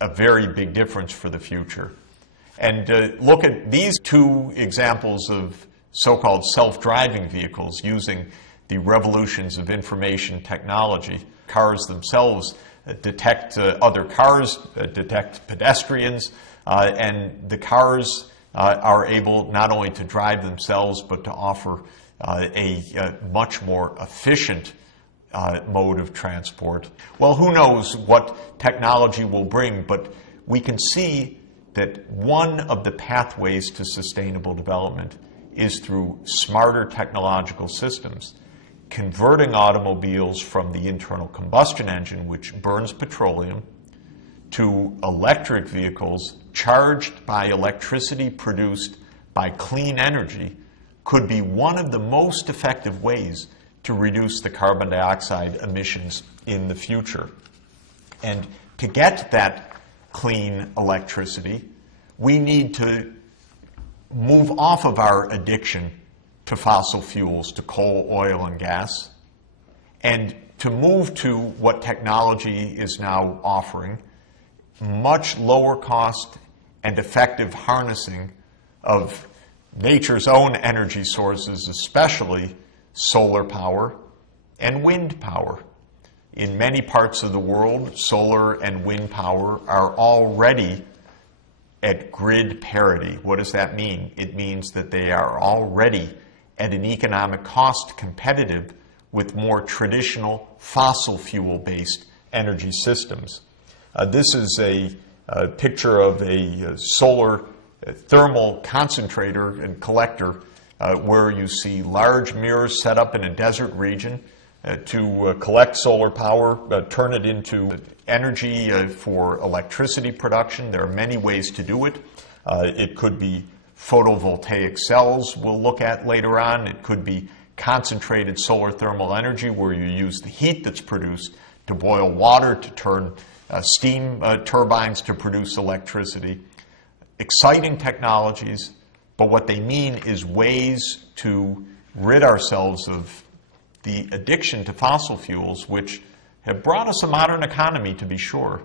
a very big difference for the future. And look at these two examples of so-called self-driving vehicles using the revolutions of information technology. Cars themselves detect other cars, detect pedestrians, and the cars are able not only to drive themselves but to offer a much more efficient mode of transport. Well, who knows what technology will bring, but we can see that one of the pathways to sustainable development is through smarter technological systems, converting automobiles from the internal combustion engine, which burns petroleum, to electric vehicles charged by electricity produced by clean energy could be one of the most effective ways to reduce the carbon dioxide emissions in the future. And to get that clean electricity, we need to move off of our addiction to fossil fuels, to coal, oil, and gas, and to move to what technology is now offering, much lower cost and effective harnessing of nature's own energy sources, especially solar power and wind power. In many parts of the world, solar and wind power are already at grid parity. What does that mean? It means that they are already at an economic cost competitive with more traditional fossil fuel-based energy systems. This is a picture of a solar thermal concentrator and collector where you see large mirrors set up in a desert region to collect solar power, turn it into energy for electricity production. There are many ways to do it. It could be photovoltaic cells we'll look at later on. It could be concentrated solar thermal energy where you use the heat that's produced to boil water to turn steam turbines to produce electricity. Exciting technologies, but what they mean is ways to rid ourselves of the addiction to fossil fuels, which have brought us a modern economy, to be sure,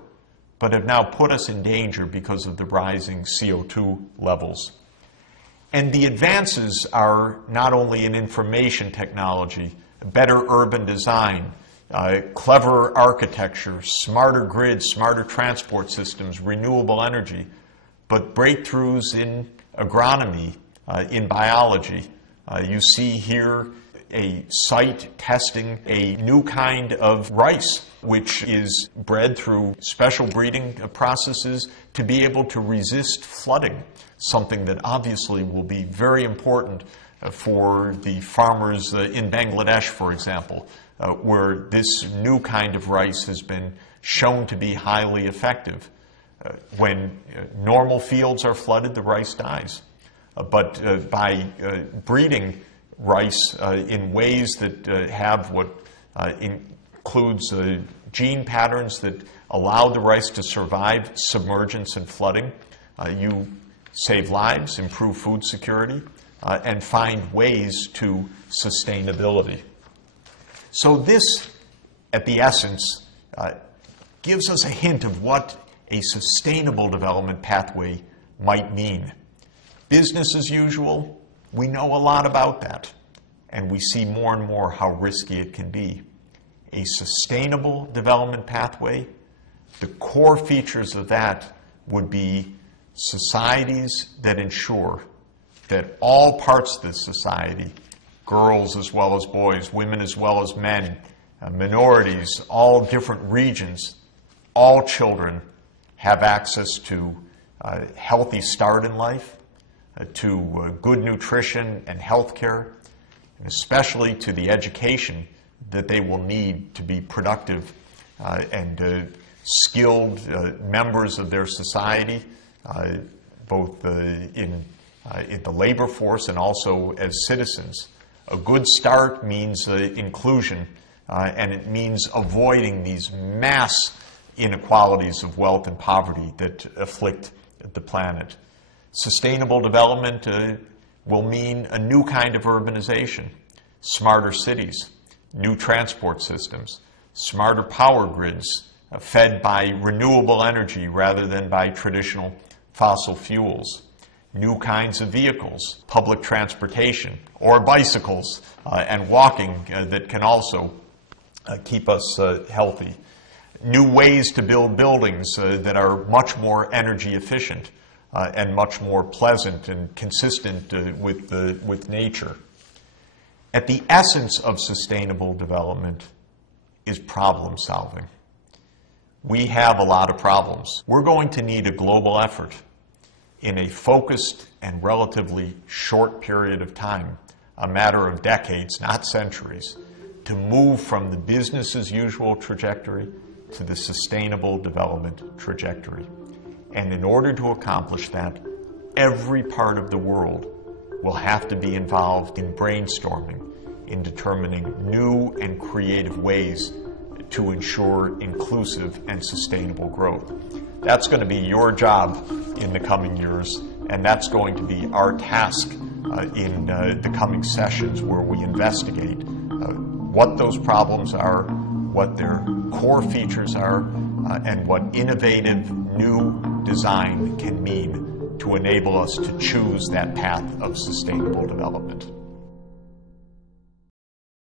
but have now put us in danger because of the rising CO2 levels. And the advances are not only in information technology, better urban design, clever architecture, smarter grids, smarter transport systems, renewable energy, but breakthroughs in agronomy, in biology. You see here a site testing a new kind of rice, which is bred through special breeding processes to be able to resist flooding, something that obviously will be very important for the farmers in Bangladesh, for example, where this new kind of rice has been shown to be highly effective. When normal fields are flooded, the rice dies. But by breeding rice in ways that have what includes gene patterns that allow the rice to survive submergence and flooding, you save lives, improve food security, and find ways to sustainability. So this, at the essence, gives us a hint of what a sustainable development pathway might mean. Business as usual, we know a lot about that, and we see more and more how risky it can be. A sustainable development pathway, the core features of that would be societies that ensure that all parts of the society, girls as well as boys, women as well as men, minorities, all different regions, all children have access to a healthy start in life, to good nutrition and health care, especially to the education that they will need to be productive and skilled members of their society, both in the labor force and also as citizens. A good start means inclusion, and it means avoiding these mass inequalities of wealth and poverty that afflict the planet. Sustainable development will mean a new kind of urbanization, smarter cities, new transport systems, smarter power grids fed by renewable energy rather than by traditional fossil fuels, new kinds of vehicles, public transportation, or bicycles and walking that can also keep us healthy, new ways to build buildings that are much more energy efficient and much more pleasant and consistent with nature. At the essence of sustainable development is problem solving. We have a lot of problems. We're going to need a global effort in a focused and relatively short period of time, a matter of decades, not centuries, to move from the business as usual trajectory to the sustainable development trajectory. And in order to accomplish that, every part of the world will have to be involved in brainstorming, in determining new and creative ways to ensure inclusive and sustainable growth. That's going to be your job in the coming years, and that's going to be our task in the coming sessions, where we investigate what those problems are, what their core features are, and what innovative new design can mean to enable us to choose that path of sustainable development.